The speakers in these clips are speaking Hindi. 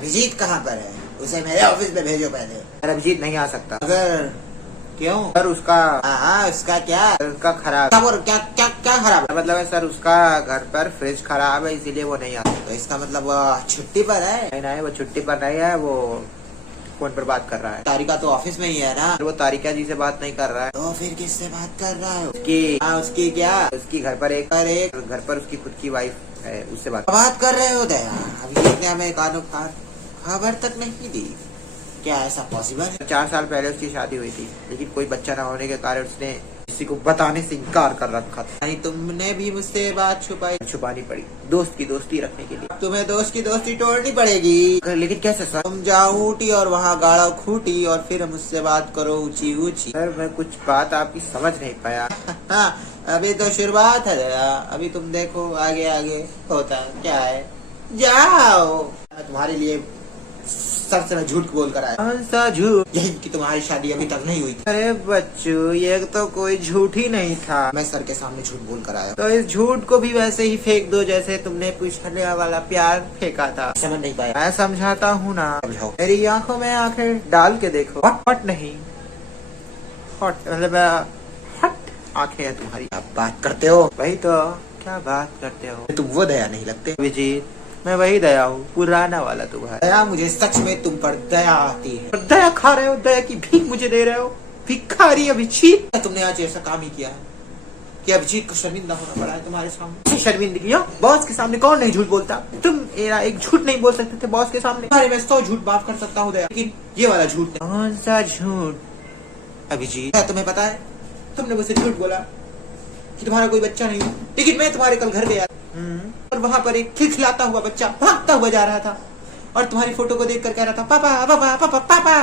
अभिजीत कहाँ पर है? उसे मेरे ऑफिस में भेजो पहले। सर अभिजीत नहीं आ सकता। अगर क्यों? सर उसका हाँ उसका क्या? उसका खराब क्या क्या क्या खराब है? मतलब है सर उसका घर पर फ्रिज खराब है, इसीलिए वो नहीं आता। तो इसका मतलब वो छुट्टी पर है? नहीं, वो छुट्टी पर नहीं है, वो फोन पर बात कर रहा है। तारिका तो ऑफिस में ही है ना? वो तारिका जी से बात नहीं कर रहा है। तो फिर किससे बात कर रहा है? उसकी क्या? उसकी घर पर एक घर पर उसकी खुद की वाइफ है, उससे बात कर रहे हो दया? अभिजीत ने हमें खबर तक नहीं दी। क्या ऐसा पॉसिबल है? 4 साल पहले उसकी शादी हुई थी, लेकिन कोई बच्चा न होने के कारण उसने किसी को बताने से इनकार कर रखा था। नहीं तुमने भी मुझसे बात छुपानी पड़ी, दोस्त की दोस्ती रखने के लिए। तुम्हें दोस्त की दोस्ती तोड़नी पड़ेगी। लेकिन कैसे सर? तुम जाओ ऊटी और वहाँ गाड़ा खूटी और फिर मुझसे बात करो ऊंची ऊंची। सर मैं कुछ बात आपकी समझ नहीं पाया। हाँ अभी तो शुरुआत है दया, अभी तुम देखो आगे आगे होता क्या है। जाओ। तुम्हारे लिए सर से मैं झूठ बोल कर आया। कौन सा झूठ? यही कि तुम्हारी शादी अभी तक नहीं हुई थी। अरे बच्चू, ये तो कोई झूठ ही नहीं था। मैं सर के सामने झूठ बोल कर आया। तो इस झूठ को भी वैसे ही फेंक दो जैसे तुमने पूछने वाला प्यार फेंका था। समझ नहीं पाया? मैं समझाता हूँ ना। समझाओ। मेरी आंखों में आंखें डाल के देखो। हट नहीं, हट मतलब हट आंखें है तुम्हारी। आप बात करते हो? वही तो। क्या बात करते हो? तुम वो दया नहीं लगते। अभिजीत मैं वही दया हूँ, पुराना वाला तुम्हारा दया। मुझे सच में तुम पर दया आती है। दया खा रहे हो, दया की भीख मुझे दे रहे हो। भिखारी अभिजीत। तुमने आज ऐसा काम ही किया है कि अभिजीत को शर्मिंदा होना पड़ा है तुम्हारे सामने। शर्मिंदगी हो? बॉस के सामने कौन नहीं झूठ बोलता? तुम मेरा एक झूठ नहीं बोल सकते थे बॉस के सामने? तुम्हारे मैं 100 झूठ माफ कर सकता हूँ दया, लेकिन ये वाला झूठ नहीं। कौन सा झूठ? अभिजीत क्या तुम्हें पता है, तुमने मुझसे झूठ बोला कि तुम्हारा कोई बच्चा नहीं है, लेकिन मैं तुम्हारे कल घर गया और वहाँ पर एक खिलखिलाता हुआ बच्चा भागता हुआ जा रहा था और तुम्हारी फोटो को देखकर कह रहा था पापा पापा पापा पापा।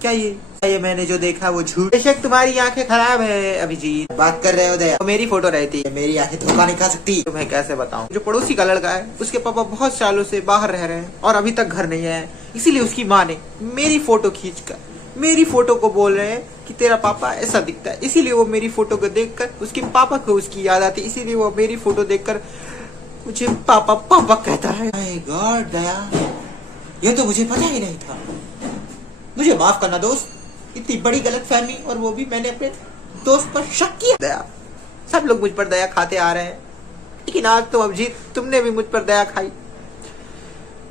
क्या ये मैंने जो देखा वो झूठ? बेशक तुम्हारी आंखें खराब है अभिजीत। बात कर रहे हो दया? तो मेरी फोटो रहती। मेरी आंखें धोखा नहीं खा सकती। तुम्हें कैसे बताऊं? जो पड़ोसी का लड़का है उसके पापा बहुत सालों से बाहर रह रहे हैं और अभी तक घर नहीं आए, इसीलिए उसकी माँ ने मेरी फोटो खींचकर मेरी फोटो को बोल रहे हैं कि तेरा पापा ऐसा दिखता है, इसीलिए वो मेरी फोटो को देखकर उसके पापा को उसकी याद आती, इसीलिए वो मेरी फोटो देखकर मुझे पापा पापा कहता है। माय गॉड दया, ये तो मुझे पता ही नहीं था। मुझे माफ करना दोस्त, इतनी बड़ी गलतफहमी, और वो भी मैंने अपने दोस्त पर शक किया। दया, सब लोग मुझ पर दया खाते आ रहे हैं, लेकिन आज तो अभिजीत तुमने भी मुझ पर दया खाई।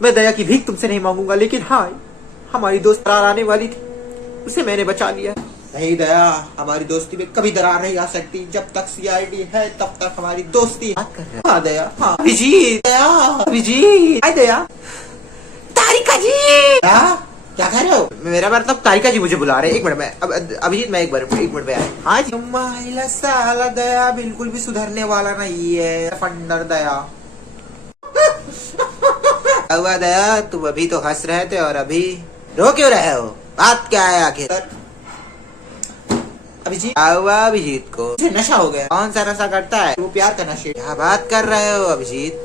मैं दया की भीख तुमसे नहीं मांगूंगा, लेकिन हाँ हमारी दोस्त दरार आने वाली थी, उसे मैंने बचा लिया। नहीं दया, हमारी दोस्ती में कभी दरार नहीं आ सकती। जब तक सीआईडी है तब तक हमारी दोस्ती है। हाँ दया, हाँ अभिजीत, दया, अभिजीत, दया, तारिका जी। क्या कह रहे हो? मेरा मतलब तारिका जी मुझे बुला रहे। एक मिनट में अभिजीत, मैं एक मिनट में आया। हाँ जी। महिला साला दया बिल्कुल भी सुधरने वाला नहीं है। फंडर दया। हुआ दया, तुम अभी तो हंस रहे थे और अभी रो क्यों रहे हो? बात क्या है आखिर? अभिजीत, हुआ अभिजीत को? नशा हो गया। कौन सा नशा करता है? वो प्यार का नशे। क्या बात कर रहे हो अभिजीत?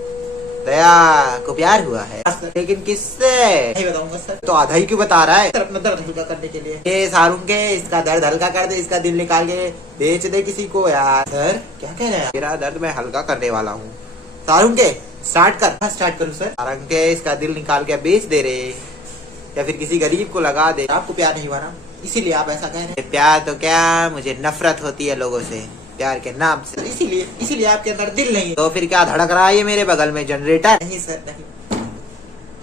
दया को प्यार हुआ है, लेकिन किससे? नहीं बताऊंगा सर। तो आधा ही क्यों बता रहा है? सर अपना दर्द हल्का करने के लिए। ये सारुण के इसका दर्द हल्का कर दे, इसका दिल निकाल के बेच दे किसी को यार। सर क्या कह रहे हैं? मेरा दर्द मैं हल्का करने वाला हूँ। सारुण के स्टार्ट कर। स्टार्ट करूँ सर? सारुण के इसका दिल निकाल के बेच दे रे, या फिर किसी गरीब को लगा दे। आपको प्यार नहीं हुआ ना, इसीलिए आप ऐसा कह रहे हैं। प्यार तो क्या, मुझे नफरत होती है लोगों से प्यार के नाम से। इसीलिए आपके अंदर दिल नहीं है। तो फिर क्या धड़क रहा है ये मेरे बगल में जनरेटर? नहीं सर नहीं,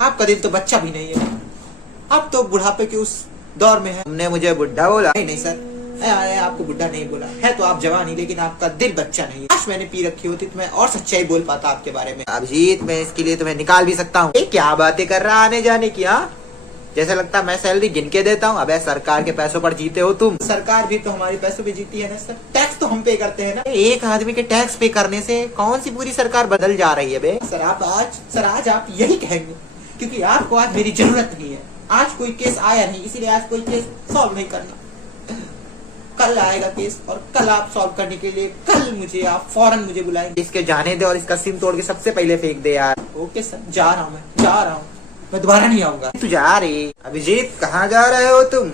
आपका दिल तो बच्चा भी नहीं है। आप तो बुढ़ापे के उस दौर में है। तुमने मुझे बुढ़ा बोला? नहीं सर, आपको बुढ़ा नहीं बोला है, तो आप जवान ही, लेकिन आपका दिल बच्चा नहीं है। आज मैंने पी रखी होती तो मैं और सच्चाई बोल पाता आपके बारे में। अभिजीत, मैं इसके लिए तुम्हें निकाल भी सकता हूँ। क्या बातें कर रहा आने जाने की? हाँ, जैसे लगता मैं सैलरी गिन के देता हूँ। अबे सरकार के पैसों पर जीते हो तुम। सरकार भी तो हमारे पैसों पे जीती है ना सर। टैक्स तो हम पे करते हैं ना। एक आदमी के टैक्स पे करने से कौन सी पूरी सरकार बदल जा रही है बे? सर आज आप यही कहेंगे, क्योंकि आपको आज मेरी जरूरत नहीं है। आज कोई केस आया नहीं, इसीलिए आज कोई केस सॉल्व नहीं करना। कल आएगा केस, और कल आप सॉल्व करने के लिए कल आप फौरन मुझे बुलाएंगे। इसके जाने दे और इसका सिम तोड़ के सबसे पहले फेंक दे यार। ओके सर, जा रहा हूँ मैं दोबारा नहीं आऊंगा। तू जा रही? अभिजीत कहाँ जा रहे हो तुम?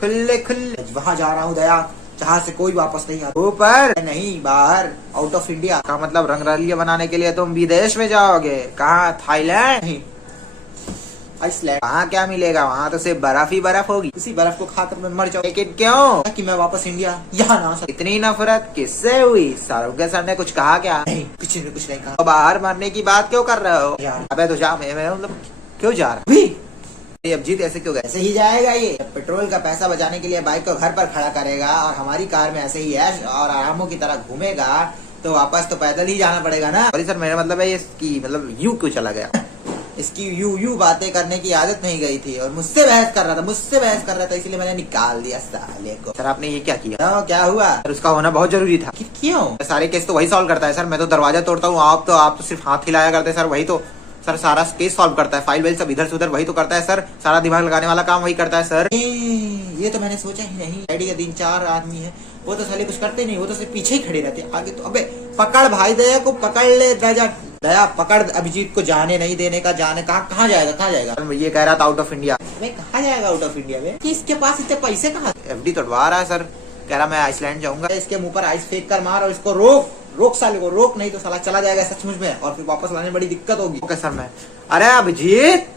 खुले वहाँ जा रहा हूँ दया, जहाँ से कोई वापस नहीं आता। ऊपर नहीं, बाहर, आउट ऑफ इंडिया। का मतलब रंगरलिया बनाने के लिए तुम विदेश में जाओगे? कहाँ, थाईलैंड? नहीं, आइसलैंड। वहाँ क्या मिलेगा, वहाँ तो सिर्फ बर्फ ही बर्फ होगी। उसी बर्फ को खाकर मैं मर जाऊँ, लेकिन क्यों, कि मैं वापस इंडिया यहाँ ना आ सकूं। इतनी नफरत किससे हुई? शाहरुख के सर ने कुछ कहा क्या? नहीं, किसी ने कुछ नहीं कहा। तो बाहर मरने की बात क्यों कर रहे हो यार। अबे तो जा, मैं मतलब क्यों जा रहा? भी ये अभिजीत ऐसे क्यों गए? ऐसे ही जाएगा ये। पेट्रोल का पैसा बचाने के लिए बाइक को घर पर खड़ा करेगा और हमारी कार में ऐसे ही ऐश और आरामों की तरह घूमेगा, तो वापस तो पैदल ही जाना पड़ेगा ना। सॉरी सर, मेरा मतलब है ये इसकी मतलब यूं क्यों चला गया? इसकी यू बातें करने की आदत नहीं गई थी और मुझसे बहस कर रहा था, इसलिए मैंने निकाल दिया साले को। सर आपने ये क्या किया? तो क्या हुआ? सर उसका होना बहुत जरूरी था। क्यों? सारे केस तो वही सॉल्व करता है सर, मैं तो दरवाजा तोड़ता हूँ, आप तो सिर्फ हाथ हिलाया करते हैं सर। वही तो सर सारा केस सॉल्व करता है, फाइल वाइल सब इधर से उधर वही तो करता है सर। सारा दिमाग लगाने वाला काम वही करता है सर। ये तो मैंने सोचा ही नहीं। आईडी का 3-4 आदमी है, वो तो साले कुछ करते नहीं, वो तो सिर्फ पीछे ही खड़े रहते। आगे तो अबे पकड़ भाई, दया को पकड़ ले। दया पकड़ अभिजीत को, जाने नहीं देने का। जाने कहाँ जाएगा? सर ये कह रहा था आउट ऑफ इंडिया। मैं कहाँ जाएगा आउट ऑफ इंडिया में? कि इसके पास इतने पैसे कहाँ? एफडी तोड़वा रहा है सर, कह रहा मैं आइसलैंड जाऊंगा। इसके मुंह पर आइस फेंक कर मार और इसको रोक साले को रोक, नहीं तो साला चला जाएगा सचमुच में और फिर वापस लाने में बड़ी दिक्कत होगी। ओके सर मैं। अरे अभिजीत